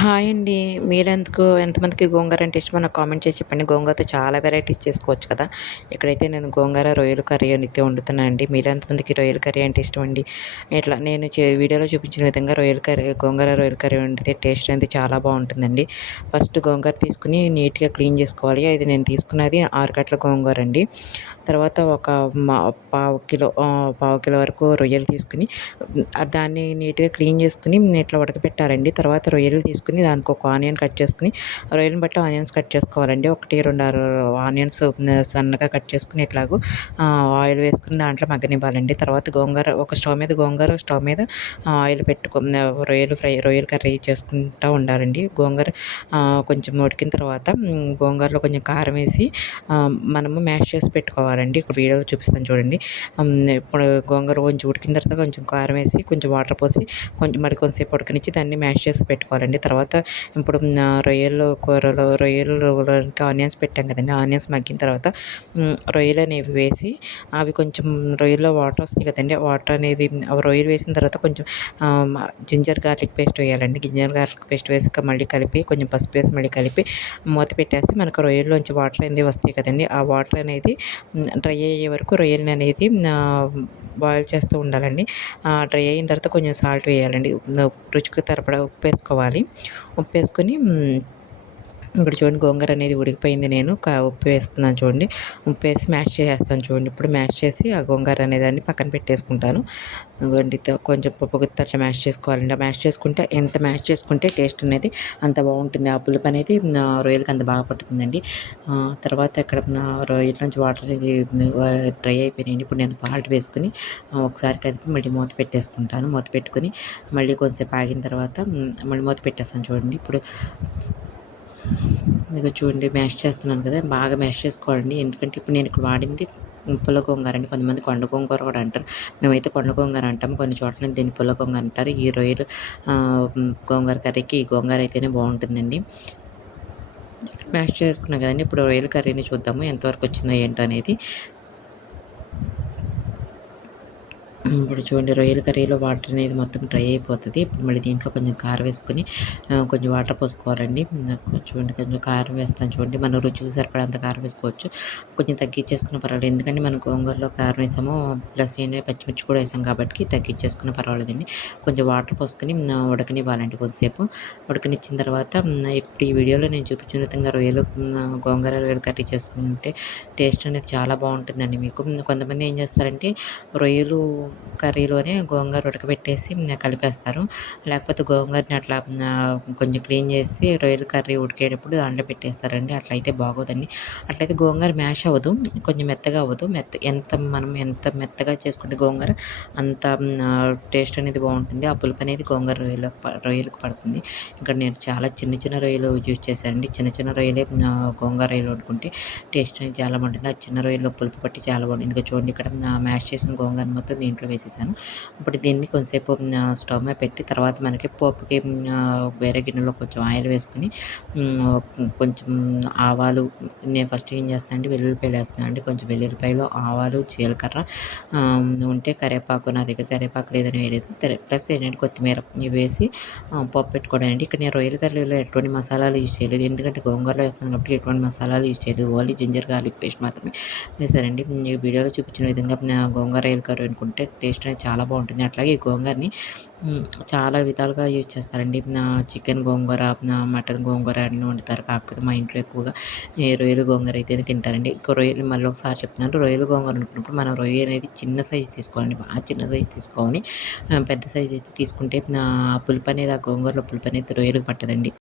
Hi అండి. ఎంతమందికి గోంగూర అంటే ఇష్టమో నాకు కామెంట్ చేసి చెప్పండి. గోంగూరతో చాలా వెరైటీస్ చేసుకోవచ్చు కదా! ఇక్కడైతే నేను గోంగూర రొయ్యల కర్రీ అయితే వండుతున్నా అండి. మీలో ఎంతమందికి రొయ్యల కర్రీ అంటే ఇష్టమండి? ఇట్లా నేను వీడియోలో చూపించిన విధంగా గోంగూర రొయ్యల కర్రీ వండితే టేస్ట్ అనేది చాలా బావుంటుందండి. ఫస్ట్ గోంగూర తీసుకొని నీట్‌గా క్లీన్ చేసుకోవాలి. అది నేను తీసుకున్నది 6 కట్టల గోంగూర అండి. తర్వాత ఒక మా పావు కిలో వరకు రొయ్యలు తీసుకొని దాన్ని నీట్‌గా క్లీన్ చేసుకొని ఇట్లా ఉడకపెట్టాలండి. తర్వాత రొయ్యలు తీసుకొని దానికి ఒక ఆనియన్ కట్ చేసుకొని రొయ్యలను బట్టి ఆనియన్స్ కట్ చేసుకోవాలండి. 1, 2 ఆనియన్స్ సన్నగా కట్ చేసుకొని ఇట్లాగూ ఆయిల్ వేసుకొని దాంట్లో మగ్గనివ్వాలండి. తర్వాత ఒక స్టవ్ మీద ఆయిల్ రొయ్యల కర్రీ చేసుకుంటూ ఉండాలండి. కొంచెం ఉడికిన తర్వాత గోంగూరలో కొంచెం కారం వేసి మనము మ్యాష్ చేసి పెట్టుకోవాలండి. ఇక్కడ వీడియోలో చూపిస్తాను చూడండి. ఇప్పుడు గోంగూర కొంచెం ఉడికిన తర్వాత కొంచెం కారం వేసి కొంచెం వాటర్ పోసి కొంచెంసేపు ఉడకనిచ్చి దాన్ని మ్యాష్ చేసి పెట్టుకోవాలండి. తర్వాత ఇప్పుడు రొయ్యలులోకి ఆనియన్స్ పెట్టాం కదండి. ఆనియన్స్ మగ్గిన తర్వాత రొయ్యలు అనేవి వేసి అవి కొంచెం రొయ్యల్లో వాటర్ వస్తాయి కదండి. వాటర్ అనేది రొయ్యలు వేసిన తర్వాత కొంచెం జింజర్ గార్లిక్ పేస్ట్ వేయాలండి. జింజర్ గార్లిక్ పేస్ట్ వేసి మళ్ళీ కలిపి కొంచెం పసుపు వేసి మళ్ళీ కలిపి మూత పెట్టేస్తే మనకు రొయ్యల్లోంచి వాటర్ అనేది వస్తాయి కదండి. ఆ వాటర్ అనేది డ్రై అయ్యే వరకు రొయ్యలని అనేది బాయిల్ చేస్తూ ఉండాలండి. డ్రై అయిన తర్వాత కొంచెం సాల్ట్ వేయాలండి. రుచికి సరిపడా ఉప్పు వేసుకోవాలి. ఉప్పు వేసుకొని ఇక్కడ చూడండి గోంగూర అనేది ఉడికిపోయింది. నేను ఉప్పు వేస్తున్నాను చూడండి. ఉప్పు వేసి మ్యాష్ చేసేస్తాను చూడండి. ఇప్పుడు మ్యాష్ చేసి ఆ గోంగూర అనేదాన్ని పక్కన పెట్టేసుకుంటాను. కొంచెం పప్పు గుత్తి అట్లా మ్యాష్ చేసుకోవాలండి. ఎంత మ్యాష్ చేసుకుంటే టేస్ట్ అనేది అంత బాగుంటుంది. ఆ పులుపు అనేది రొయ్యలకి అంత బాగా పట్టుతుందండి. తర్వాత ఇక్కడ రొయ్యల నుంచి వాటర్ అనేది డ్రై అయిపోయినాయండి. ఇప్పుడు నేను సాల్ట్ వేసుకుని ఒకసారి కలిపి మళ్ళీ మూత పెట్టేసుకుంటాను. మూత పెట్టుకుని మళ్ళీ కొంచెంసేపు ఆగిన తర్వాత మళ్ళీ మూత పెట్టేస్తాను చూడండి. ఇప్పుడు ఇదిగో చూడండి మ్యాష్ చేస్తున్నాను కదా, బాగా మ్యాష్ చేసుకోవాలండి. ఎందుకంటే ఇప్పుడు నేను ఇక్కడ వాడింది పుల్ల గోంగూర అండి. కొంతమంది కొండ గోంగూర కూడా అంటారు. మేమైతే కొండ గోంగూర అంటాము. కొన్ని చోట్ల దీన్ని పుల్ల గోంగూర అంటారు. ఈ రొయ్యలు గోంగూర కర్రీకి ఈ గోంగూర అయితేనే బాగుంటుందండి. మ్యాష్ చేసుకున్నాం కదండి. ఇప్పుడు రొయ్యల కర్రీని చూద్దాము ఎంతవరకు వచ్చిందో ఏంటో అనేది. ఇప్పుడు చూడండి రొయ్యల కర్రీలో వాటర్ అనేది మొత్తం డ్రై అయిపోతుంది. ఇప్పుడు మళ్ళీ దీంట్లో కొంచెం కారం వేసుకొని కొంచెం వాటర్ పోసుకోవాలండి. చూడండి కొంచెం కారం వేస్తాను చూడండి. మనం రుచికి సరిపడంత కారం వేసుకోవచ్చు. కొంచెం తగ్గించేసుకున్న పర్వాలేదు. ఎందుకంటే మనం గోంగూరలో కారం వేసాము, ప్లస్ ఏంటంటే పచ్చిమిర్చి కూడా వేసాం కాబట్టి తగ్గించేసుకున్న పర్వాలేదండి. కొంచెం వాటర్ పోసుకొని ఉడకనివ్వాలండి. కొద్దిసేపు ఉడకనిచ్చిన తర్వాత ఇప్పుడు ఈ వీడియోలో నేను చూపించిన విధంగా గోంగూర రొయ్యలు కర్రీ చేసుకుంటే టేస్ట్ అనేది చాలా బాగుంటుందండి. మీకు కొంతమంది ఏం చేస్తారంటే రొయ్యలు కర్రీలోనే గోంగూర ఉడకబెట్టేసి కలిపేస్తారు. లేకపోతే గోంగూరని అట్లా కొంచెం క్లీన్ చేసి రొయ్యల కర్రీ ఉడికేటప్పుడు దాంట్లో పెట్టేస్తారండి. అట్లయితే బాగోదండి. అట్లయితే గోంగూర మ్యాష్ అవ్వదు, కొంచెం మెత్తగా అవ్వదు. ఎంత మెత్తగా చేసుకుంటే గోంగూర అంత టేస్ట్ అనేది బాగుంటుంది. ఆ పులుపు అనేది రొయ్యలకు పడుతుంది. ఇక్కడ నేను చాలా చిన్న చిన్న రొయ్యలు యూజ్ చేశానండి. చిన్న చిన్న రొయ్యలే గోంగూర రొయ్యలు వండుకుంటే టేస్ట్ అనేది చాలా బాగుంటుంది. ఆ చిన్న రొయ్యలు పులుపు పట్టి చాలా బాగుంటుంది. ఇంకా చూడండి ఇక్కడ మ్యాష్ చేసిన గోంగూర మొత్తం దీంట్లో వేసేసాను. ఇప్పుడు దీన్ని కొంచెంసేపు స్టవ్ మీద పెట్టి తర్వాత మనకి పోపుకి వేరే గిన్నెలో కొంచెం ఆయిల్ వేసుకుని కొంచెం ఆవాలు, నేను ఫస్ట్ ఏం చేస్తాను అంటే వెల్లుల్లిపాయలు వేస్తాను అండి. కొంచెం వెల్లుల్లిపాయలు, ఆవాలు, జీలకర్ర ఉంటే కరివేపాకు, నా దగ్గర కరివేపాకు లేదని వేయలేదు. ప్లస్ ఏంటంటే కొత్తిమీర ఇవి వేసి పప్పు పెట్టుకోవడం అండి. ఇక్కడ నేను రొయ్యల కర్రీలో ఎటువంటి మసాలాలు యూజ్ చేయలేదు. ఎందుకంటే గోంగూరలో వేస్తున్నాను కాబట్టి ఎటువంటి మసాలాలు యూజ్ చేయలేదు. ఓన్లీ జింజర్ గార్లిక్ పేస్ట్ మాత్రమే వేసారండి. ఈ వీడియోలో చూపించిన విధంగా గోంగూర రొయ్యల కర్రీ అనుకుంటే టేస్ట్ అనేది చాలా బాగుంటుంది. అట్లాగే ఈ గోంగూరని చాలా విధాలుగా యూజ్ చేస్తారండి. చికెన్ గోంగూర, మటన్ గోంగూర అన్నీ వండుతారు. కాకపోతే మా ఇంట్లో ఎక్కువగా రొయ్యలు గోంగూర అయితేనే తింటారండి. ఇంకా రొయ్యలు మళ్ళీ ఒకసారి చెప్తున్నాను. రొయ్యలు గోంగూర అనుకున్నప్పుడు మనం రొయ్య అనేది చిన్న సైజు తీసుకోవాలండి. బాగా చిన్న సైజు తీసుకోవాలి. పెద్ద సైజు అయితే తీసుకుంటే పులుపు అనేది ఆ గోంగూరలో పులుపు అనేది రొయ్యలకు పట్టదండి.